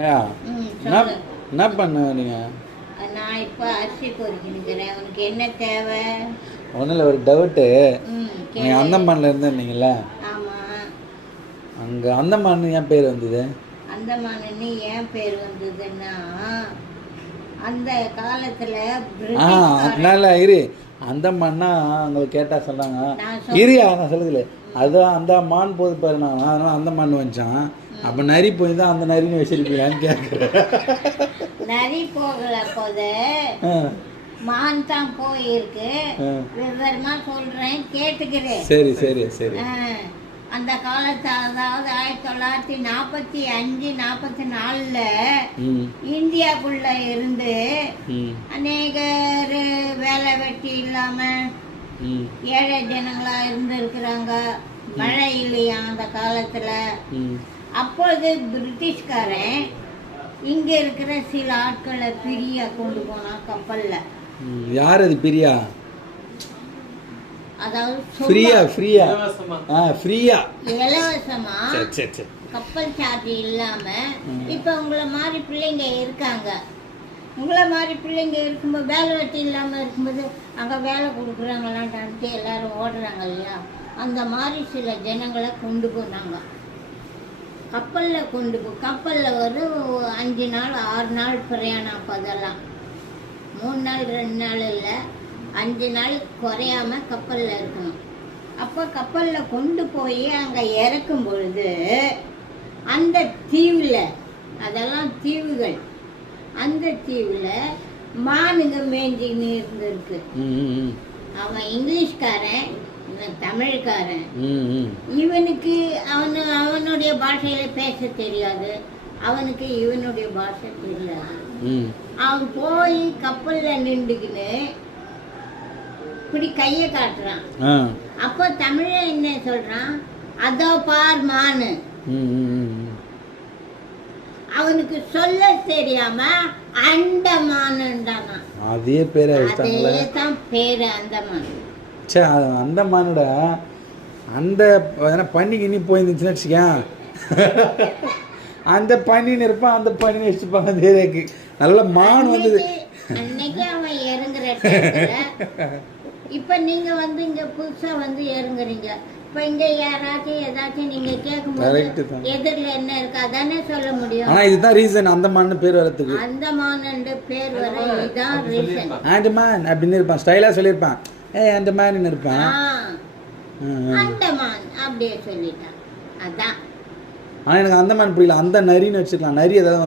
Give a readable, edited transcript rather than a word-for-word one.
ஐயா என்ன என்ன பண்ண நீங்க? நான் இப்போ அரிசி பொறிக்கிறேன். உனக்கு என்ன தேவை? ஒன்றும் இல்லை, ஒரு டவுட்டு. நீங்கள் அந்தமான்ல இருந்தீங்களா? ஆமாம். அங்கே அந்தமான் ஏன் பேர் வந்தது? அந்தமான்னு ஏன் பேர் வந்ததுன்னா, அந்த காலத்தில் அதனால இரு அந்தமான்னா உங்களுக்கு கேட்டால் சொன்னாங்க. இரியா நான் சொல்லுதில்ல, அதுதான் அந்த மான் போது பாரு, நான் அதனால அந்த மான் வச்சான். அப்போ நரி போய் தான் அந்த நரின்னு வச்சிருப்பீங்களான்னு கேட்குறேன். நரி போகல போது மான் தான் போயிருக்கு. விவரமா சொல்றேன், கேட்டுக்கிறேன். சரி சரி சரி. அந்த காலத்து, அதாவது 1945 44 இந்தியாக்குள்ள இருந்து அநேகர் வேலை வெட்டி இல்லாம ஏழை ஜனங்களா இருந்திருக்கிறாங்க. மழை இல்லையா அந்த காலத்துல. அப்போது பிரிட்டிஷ்காரன் இங்க இருக்கிற சில ஆட்களை பிரியா கொண்டு போனா கப்பல்ல. யார் அது பிரியா? அதாவது ஃப்ரீயா ஃப்ரீயா ஃப்ரீயா இலவசமா கப்பல் சார்ஜ் இல்லாம. இப்ப உங்களை மாதிரி பிள்ளைங்க இருக்காங்க. உங்களை மாதிரி பிள்ளைங்க இருக்கும்போது வேலை வெட்டி இல்லாம இருக்கும்போது அங்க வேலை கொடுக்குறாங்களான்ட்டு எல்லாரும் ஓடுறாங்க இல்லையா? அந்த மாதிரி சில ஜனங்களை கொண்டு போனாங்க கப்பலில். கப்பலில் ஒரு 5 நாள் 6 நாள் பிரயாணம். அப்போ அதெல்லாம் 3 நாள் 2 நாள் இல்லை, 5 நாள் குறையாம கப்பலில் இருக்கணும். அப்போ கப்பலில் கொண்டு போய் அங்கே இறக்கும் பொழுது அந்த தீவில், அதெல்லாம் தீவுகள், அந்த தீவில் மானுங்க மேஞ்சின்னு இருந்திருக்கு. அவன் இங்கிலீஷ்காரன், தமிழ்காரன். இவனுக்கு அவனுடைய பாஷையில பேச தெரியாது, அவனுக்கு இவனுடைய பாஷை தெரியாது. அவன் போய் கப்பல்ல நின்றுக்கின்னு இப்படி கைய காட்டுறான். அப்போ தமிழ என்ன சொல்றான்? அதோ பார் மானு. அவனுக்கு சொல்ல தெரியாம அண்டமானுண்டானா. அதே பேரு, அதே தான் பேரு அந்தமான். சே, அந்த மானோட அந்த பண்ணிக்கு நீ போயிருந்துச்சுன்னு வச்சுக்கேன், அந்த பண்ணின்னு இருப்பான், அந்த பண்ணின்னு வச்சுப்பாங்க. தேருக்கு நல்ல மான் வந்தது அன்னைக்கு அவன் இறங்குற. இப்ப நீங்க வந்து இங்க புதுசா வந்து இறங்குறீங்க. இப்ப இங்க யாராச்சும் ஏதாச்சும் நீங்க கேட்கும்போது எதிரில என்ன இருக்கு அதானே சொல்ல முடியும். ஆனா இதுதான் ரீசன் அந்த மான் பேர் வரதுக்கு. அந்த மான் பேர் வர இதுதான் ரீசன். ஆண்டமான் அப்படின்னு இருப்பான், ஸ்டைலா சொல்லியிருப்பான். அந்த மாதிரி இருப்பான், அந்தமான் அப்படியே சொல்லிட்டான். அதான். ஆனா எனக்கு அந்தமான் புரியல, அந்த நரின்னு வச்சுக்கலாம். நரி ஏதாவது